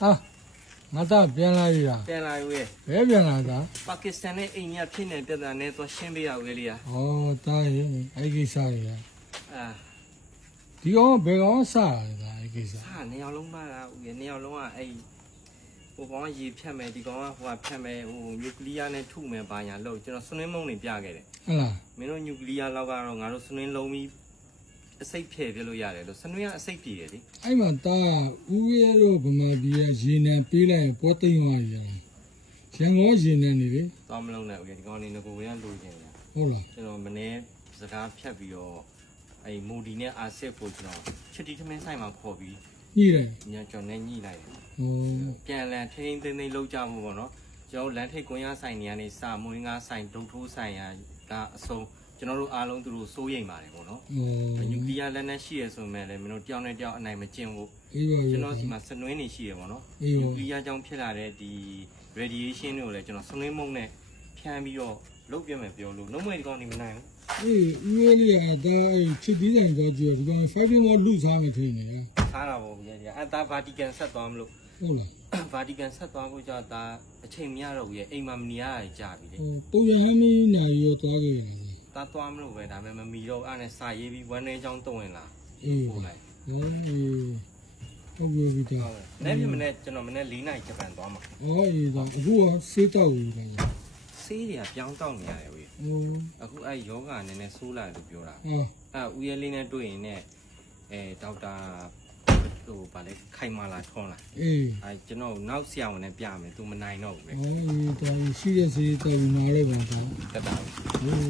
啊，我咋变来呀？ပြန်လာရွေး 别变来的。 ပါကစ္စတန်နဲ့အိန္ဒိယဖြစ်နေပြဿနာနဲ့သွားရှင်းပေးရဦးလေ啊。哦，当然，还给啥呀？啊，ဒီကောင်ဘယ်ကောင်စားရလဲအဲ့ကိစ္စ ဟာနေအောင်လုံးပါလားဦးရနေအောင်လုံးကအဲ့ဟိုကောင်ကရေဖြတ်မယ်ဒီကောင်ကဟိုကဖြတ်မယ်ဟိုနျူကလ িয়ার နဲ့ထုမယ်ပါညာလို့ကျွန်တော်ဆွနင်းမုံတွေပြခဲ့တယ် ဟုတ်လား မင်းတို့နျူကလ িয়ার လောက်ကတော့ငါတို့ဆွနင်းလုံးပြီးအစိတ်ဖယ်ပြလို့ရတယ်လို့ဆွနင်းကအစိတ်ပြေတယ်လေ အဲ့မှာတာဦးရဲတို့ဗမာပြည်ကရေနံပေးလိုက်ရင်ပေါ်သိမ်းသွားရရန်ကုန်ရေနံနေလေ သွားမလုံးနဲ့ဦးရဒီကောင်နေငကိုရလိုချင်တယ် ဟုတ်လား ကျွန်တော်မနေ့စကားဖြတ်ပြီးတော့အဲ့မူဒီနဲ့အာဆစ်ကိုကျွန်တော်ချစ်တီထမင်းဆိုင်မှာခေါ်ပြီး ညှိတယ် ညကျွန်တော်နဲ့ညှိလိုက်တယ် ဟို ပြန်လန်ထိန်းသိမ်းသိမ်းလောက်ကြမှုပေါ့နော်ကျွန်တော်လမ်းထိပ်ကွန်ရဆိုင်နေရနေစာမွေးငါဆိုင်ဒုတ်ထိုးဆိုင်ရာကအစုံကျွန်တော်တို့အားလုံးသူတို့စိုးရိမ်ပါတယ်ပေါ့နော် ဟို နျူကလ িয়ার လက်နက်ရှိရဆိုမဲ့လည်းမင်းတို့တယောက်နဲ့တယောက်အနိုင်မကျင့်ဘူး အေးပါ ကျွန်တော်ဒီမှာစနွင်းနေရှိရပေါ့နော် အေး နျူ ပါ ကလ িয়ার ကြောင့်ဖြစ်လာတဲ့ဒီ radiation တွေကိုလည်းကျွန်တော်စနွင်းမုံနဲ့ဖြန်းပြီးတော့လုတ်ပြမယ်ပြောလို့လုံးဝဒီကောင်နေမနိုင်ဘူး အေးဦးရဲလေးကဒါအဲ့ချစ်ဒီဇိုင်းကကြည့်ဒီကောင် fighting mode လူစားမယ်ထင်နေတယ် စားတာပေါ့ဗျာအဲ့ဒါ Vatican ဆက်သွားမလို့ ဟုတ်လား Vatican ဆက်သွားဖို့ကြောင့်ဒါအချိန်မရတော့ဘူးရဲ့အိမ်မှာမနေရကြပြီလေ ဟိုပုံရဟမ်းမင်းနိုင်ရောသွားခဲ့ရတယ် တားသွားမလို့ပဲဒါပေမဲ့မမီတော့အဲ့နဲ့စာရေးပြီးဝမ်းနေချောင်းတုံးဝင်လာ အေး ပို့လိုက် ဟောဟုတ်ပြီပြီတော့ ဟုတ်တယ်နေ့မနေ့ကျွန်တော်မနေ့4နိုင်ဂျပန်သွားမှာ အော်အေးတော့အခုကစေးတော့ဘူးလား ဆေးတွေကပြောင်းတောက်နေရတယ်ဝေး ဟို အခုအဲ့ယောဂနည်းနည်းဆိုးလာတယ်လို့ပြောတာ အော် အဲ့ဦးရဲလေးနဲ့တွေ့ရင်ねဒေါက်တာဟိုဗာလေခိုင်မာလာထွန်းလာ အေး အဲ့ကျွန်တော်နောက်ဆရာဝန်နဲ့ပြမယ်သူမနိုင်တော့ဘူးပဲ အော်အေးတော့ရှိတဲ့စေးတော့နားလိုက်ပါတော့ တက်တာ ဟို